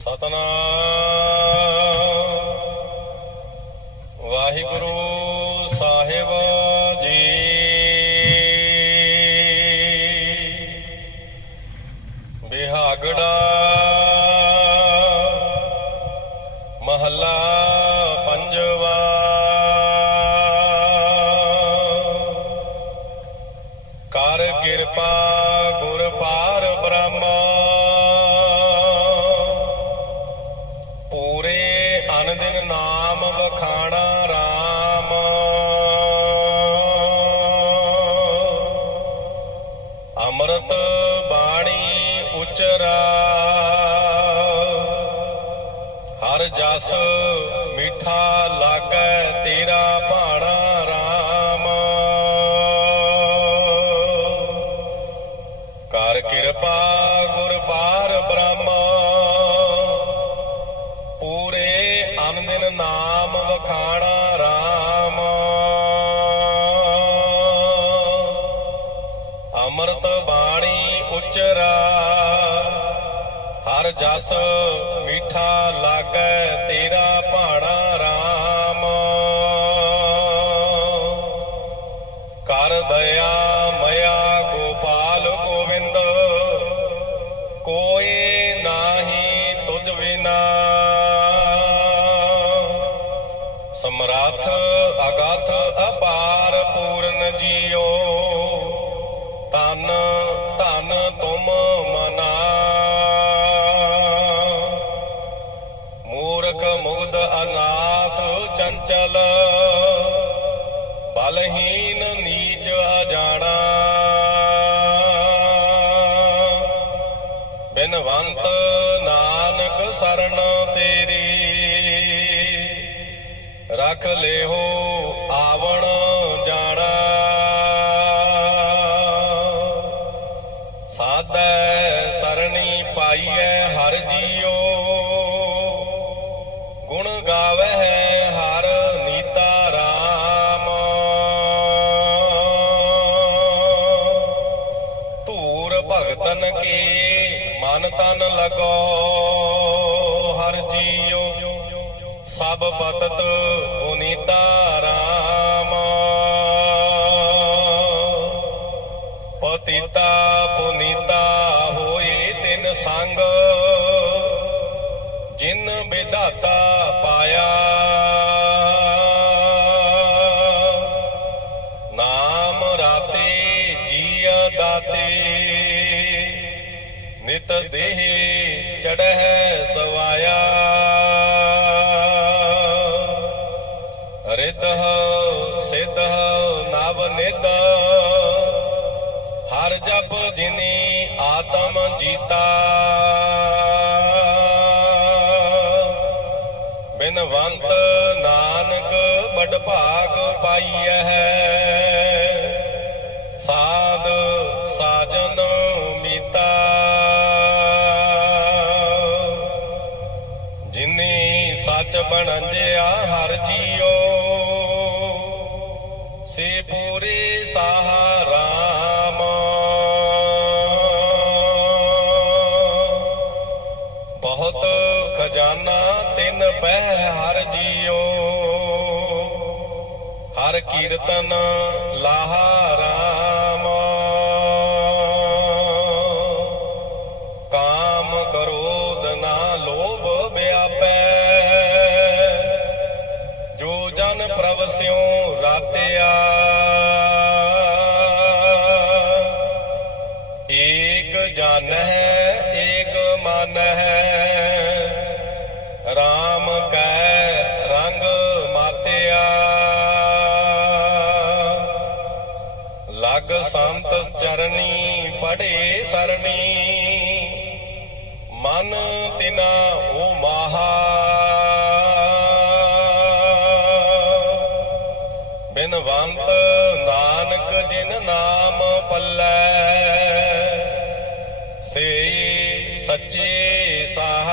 ਸਤਨਾਮ। ਵਾਹਿਗੁਰੂ ਸਾਹਿਬ ਜੀ। ਬਿਹਾਗੜਾ ਮਹੱਲਾ ਪੰਜਵਾ। ਕਰ ਕਿਰਪਾ ਗੁਰ ਪਾਰ ਬ੍ਰਹਮ। ਅੰਮ੍ਰਿਤ ਬਾਣੀ ਉਚਰਾ। ਹਰ ਜਸ ਮਿੱਠਾ ਲਾਗੈ ਤੇਰਾ ਭਾਣਾ ਬਾਣੀ ਹਰ ਜਸ ਮਿੱਠਾ ਲਾਗੈ ਤੇਰਾ ਭਾਣਾ RAM ਕਰ ਦਇਆ ਮਇਆ ਗੋਪਾਲ ਗੋਵਿੰਦ, ਕੋਈ ਨਾਹੀ ਤੁਝ ਬਿਨਾ। ਸਮਰਾਥ ਬਲਹੀਨ ਨੀਚ ਅਜਾਣਾ। ਬਿਨਵੰਤ ਨਾਨਕ ਸਰਣ ਤੇਰੀ। ਰਖ ਲਿਓ ਆਵਣ ਜਾਣਾ। ਸਾਧੈ ਸਰਣੀ ਪਾਈਐ ਹਰ ਜੀਓ ਧੂਰ ਕੀ ਮਨ ਤਨ ਲਗੋ, ਹਰ ਜੀਓ ਸਭ ਪਤਤ ਪੁਨੀਤਾ ਰਾਮ ਪਤਿਤਾ ਪੁਨੀਤਾ ਹੋਈ ਤਿਨ ਸੰਗ, ਜਿਨ ਵਿਧਾਤਾ ਪਾਇਆ। ਨਿਤ ਦੇਹ ਚੜਹਿ ਸਵਾਇਆ। ਰਿਤ ਸਿਧ ਨਵ ਨਿਤ ਹਰ ਜਪ ਜਿਨੀ ਆਤਮ ਜੀਤਾ। ਬਿਨਵੰਤ ਨਾਨਕ ਬੜ ਭਾਗ ਪਾਈਐ। ਸਾਧ ਸਾਜਨ ਸੱਚ ਬਣੰਜਿਆ ਹਰ ਜੀਓ। ਸੇ ਪੂਰੇ ਸਾਹਾ ਰਾਮ ਬਹੁਤ ਖਜ਼ਾਨਾ ਤਿੰਨ ਪਹਿ ਹਰ ਜੀਓ। ਹਰ ਕੀਰਤਨ ਲਾਹਾ ਜਨ ਪ੍ਰਭ ਰਾਤਿਆ। ਏਕ ਜਨ ਹੈ ਏਕ ਮਨ ਹੈ RAM ਕੈ ਰੰਗ ਮਾਤਿਆ। ਲਗ ਸੰਤ ਚਰਨੀ ਪੜੇ ਸਰਨੀ। ਮਨ ਤਿਨਾ ਉਹ ਮਾਹਾ। ਸੇ ਸੱਚੇ ਸਾਹ।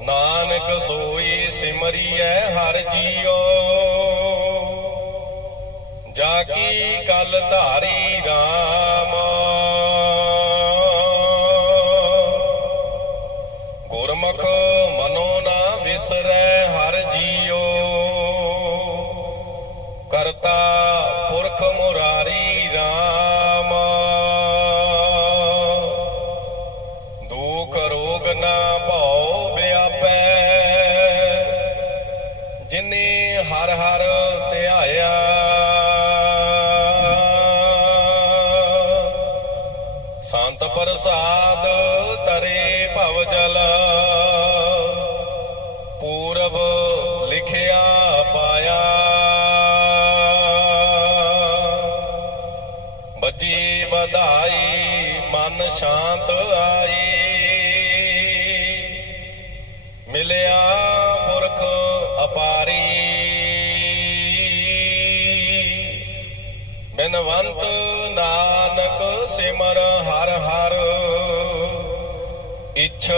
ਨਾਨਕ ਸੋਈ ਸਿਮਰਿਐ ਹਰ ਜੀਓ ਜਾ ਕੀ ਕਲ ਧਾਰੀ ਰਾਮ। ਗੁਰਮੁਖ ਮਨੋ ਨਾ ਵਿਸਰੈ ਹਰ ਜੀਓ ਕਰਤਾ ਪੁਰਖ ਮੁਰਾਰੀ ਹਰ ਹਰ ਧਿਆਇਆ। ਸੰਤ ਪ੍ਰਸਾਦ ਤਰੇ ਭਵ ਜਲ। ਪੂਰਬ ਲਿਖਿਆ ਪਾਇਆ। ਬੱਜੀ ਵਧਾਈ, ਮਨ ਸ਼ਾਂਤ ਆਈ। ਮਿਲਿਆ ਪੁਰਖ ਅਪਾਰੀ। ਬਿਨਵੰਤ ਨਾਨਕ ਸਿਮਰ ਹਰ ਹਰ। ਇਛ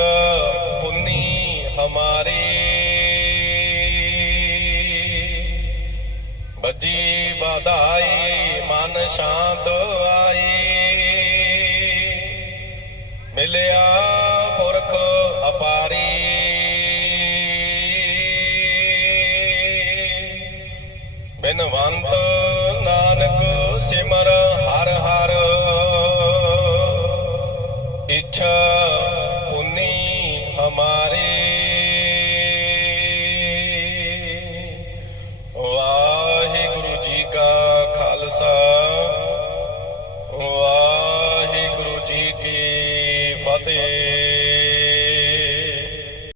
ਪੁੰਨੀ ਹਮਾਰੀ। ਬੱਜੀ ਵਧਾਈ ਮਨ ਸ਼ਾਂਤ ਆਈ। ਮਿਲਿਆ ਪੁਰਖ ਅਪਾਰੀ। ਬਿਨਵੰਤ ਨਾਨਕ ਸਿਮਰ ਹਰ ਹਰ ਇੱਛਾ